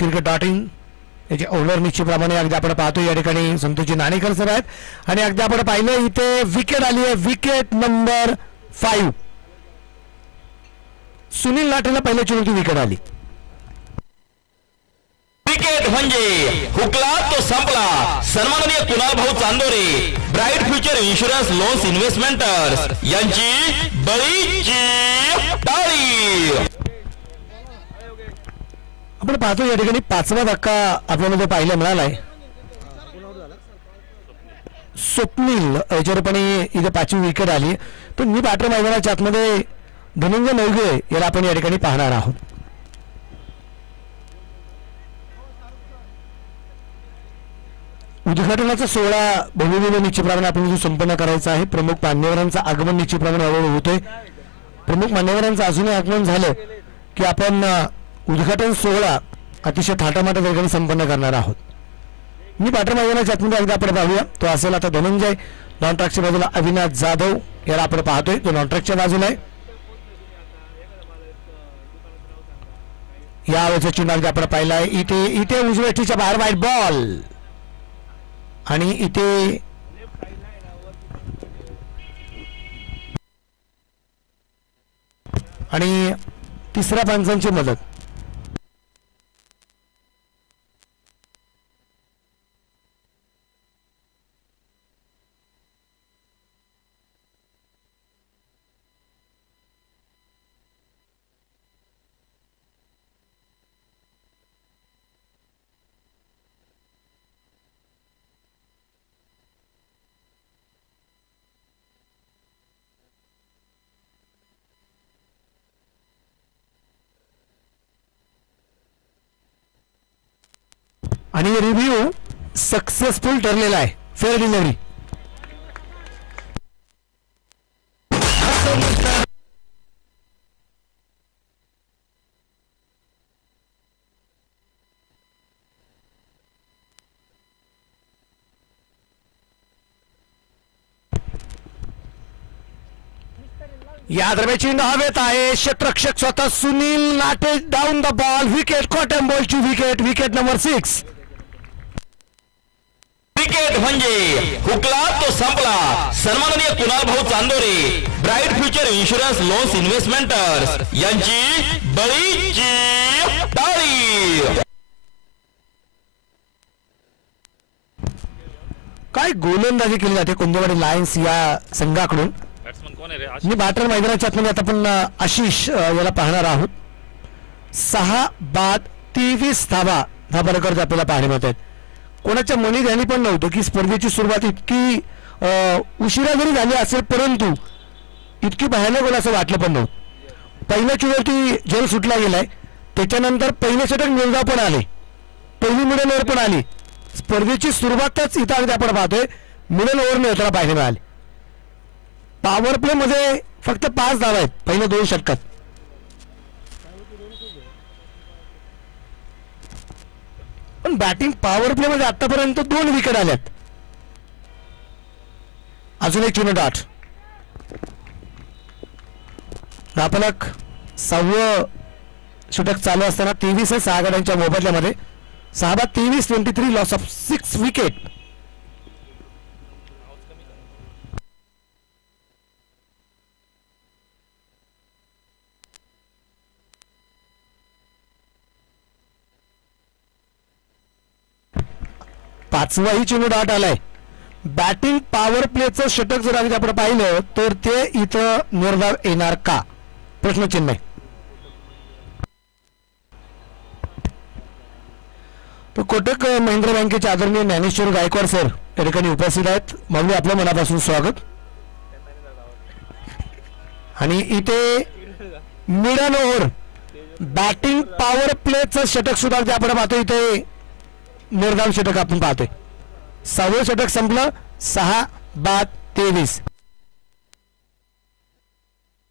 cricket.in याचे owner निश्चितप्रमाणे अगदी आपण पाहतो या ठिकाणी संतोषजी नाणेकर सर आहेत आणि अगदी आपण पाहिलं इथे विकेट आली आहे, विकेट नंबर 5. सुनील लाटेला पहिल्या चेंडूची विकेट आली. विकेट म्हणजे हुकला तो संपला. सन्माननीय कुणाल भाऊ Chandore, bright future insurance loans इन्व्हेस्टमेंटर्स यांची बळीची टाळी. आपण पाहतो या ठिकाणी 5वा धक्का आपल्याला जो पाहायला मिळालाय. स्वप्नील याच्यावरपणे इथे 5वी विकेट आली. तर मी बॅटर मैदानाच्या आतमध्ये धनंजय नवगे याला आपण या ठिकाणी पाहणार आहोत. उद्घाटनाचा सोहळा भव्य निश्चितप्रमाणे आपण जो संपन्न करायचा आहे. प्रमुख मान्यवरांचं आगमन निश्चितप्रमाणे हळूहळू होतोय. प्रमुख मान्यवरांचं अजूनही आगमन झालं की आपण उद्घाटन सोहळा अतिशय थाटामाटा ठिकाणी संपन्न करणार आहोत. मी बॅटर मैदानाच्या आतमध्ये एकदा आपण पाहूया. तो असेल आता धनंजय. नॉन ट्रॅकच्या बाजूला अविनाश जाधव याला आपण पाहतोय, तो नॉन ट्रॅकच्या बाजूला आहे. या वेळेचा चेंडू अगदी आपण पाहिला आहे. इथे उजव्या टीच्या बाहेर वाईट बॉल आणि इथे आणि तिसऱ्या पंचांची मदत. आणि रिव्ह्यू सक्सेसफुल ठरलेला आहे. Fair delivery. या दरम्यान चेंडू हवेत आहे. क्षेत्ररक्षक स्वतः Sunil Nate down the ball. Wicket. Caught and बॉलची विकेट. Wicket number 6. विकेट म्हणजे हुकला तो संपला. सन्माननीय कुणाल भाऊ Chandore, bright future insurance loans इन्व्हेस्टमेंटर्स यांची बळीची टाळी. काय गोलंदाजी केली जाते कुंदेवाडी लायन्स या संघाकडून. मी बॅटर मैदानाच्या आतमध्ये आता आपण आशिष याला पाहणार आहोत. 6 बाद 23 धाबा रेकॉर्ड आपल्याला पाहायला मिळत आहेत. कोणाच्या मनी ध्यानी पण नव्हतं की स्पर्धेची सुरुवात इतकी उशिरा जरी झाली असेल परंतु इतकी भयानक होईल असं वाटलं पण नव्हतं. पहिल्या चेंडूवरती जल सुटला गेलाय. त्याच्यानंतर पहिले षटक निर्धाव पण आले, पहिली मिडल ओव्हर पण आली. स्पर्धेची सुरुवातच इथं अगदी आपण पाहतोय मिडल ओव्हर होताना पाहायला मिळाली. पॉवर प्ले मध्ये फक्त 5 धावा आहेत पहिल्या 2 षटकात. पण बॅटिंग पॉवर प्ले मध्ये आतापर्यंत 2 विकेट आल्यात. अजून एक चेंडू डॉट. धापलक 6वं षटक चालू असताना 23 6 गड्यांच्या मोबदल्यामध्ये 6 बाद 23 23 लॉस ऑफ 6 विकेट. पाचवाही चेंडू डॉट आलाय. बॅटिंग पॉवर प्लेचं षटक जर अगदी आपण पाहिलं तर ते इथं निर्धाव येणार का प्रश्नचिन्ह आहे. तो कोटक महिंद्रा बँकेचे आदरणीय ज्ञानेश्वर गायकवाड सर या ठिकाणी उपस्थित आहेत. माऊली आपलं मनापासून स्वागत. आणि इथे मिडल ओव्हर बॅटिंग पॉवर प्लेचं षटक सुद्धा आपण पाहतो. इथे निर्धाव षटक आपण पाहतोय. 6वं षटक संपलं. 6 बाद 23.